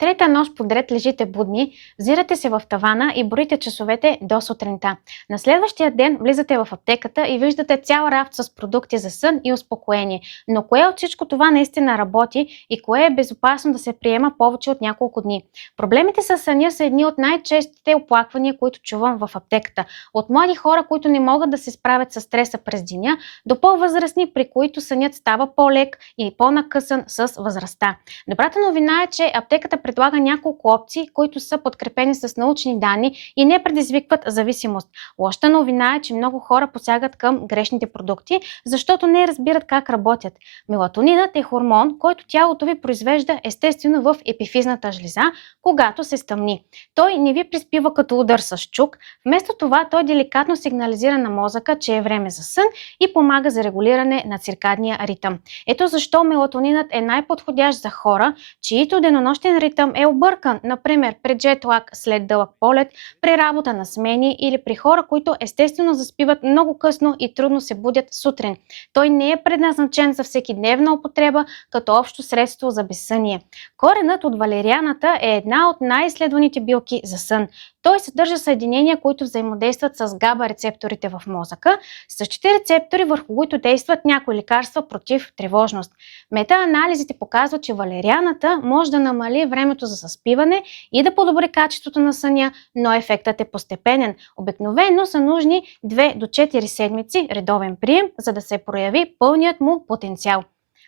Трета нощ подред лежите будни, взирате се в тавана и броите часовете до сутринта. На следващия ден влизате в аптеката и виждате цял рафт с продукти за сън и успокоение. Но кое от всичко това наистина работи и кое е безопасно да се приема повече от няколко дни? Проблемите с съня са едни от най-честите оплаквания, които чувам в аптеката. От млади хора, които не могат да се справят с стреса през деня, до по-възрастни, при които сънят става по-лек и по-накъсан с възрастта. Добрата новина е, че аптеката предлага няколко опции, които са подкрепени с научни данни и не предизвикват зависимост. Лошата новина е, че много хора посягат към грешните продукти, защото не разбират как работят. Мелатонинът е хормон, който тялото ви произвежда естествено в епифизната жлеза, когато се стъмни. Той не ви приспива като удар с чук, вместо това той деликатно сигнализира на мозъка, че е време за сън и помага за регулиране на циркадния ритъм. Ето защо мелатонинът е най-подходящ за хора, чието денонощен ритъм е объркан, например при джетлаг след дълъг полет, при работа на смени или при хора, които естествено заспиват много късно и трудно се будят сутрин. Той не е предназначен за всекидневна употреба като общо средство за безсъние. Коренът от валерианата е една от най-изследваните билки за сън. Той съдържа съединения, които взаимодействат с габа рецепторите в мозъка, същите рецептори, върху които действат някои лекарства против тревожност. Метаанализите показват, че валерианата може да намали времето за заспиване и да подобри качеството на съня, но ефектът е постепенен. Обикновено са нужни 2 до 4 седмици редовен прием, за да се прояви пълният му потенциал.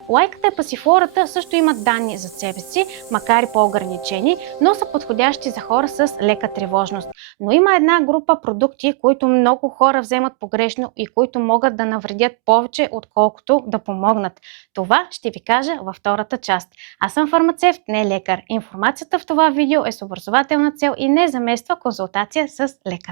Лайката и пасифлората също имат данни за себе си, макар и по-ограничени, но са подходящи за хора с лека тревожност. Но има една група продукти, които много хора вземат погрешно и които могат да навредят повече, отколкото да помогнат. Това ще ви кажа във втората част. Аз съм фармацевт, не лекар. Информацията в това видео е с образователна цел и не замества консултация с лекар.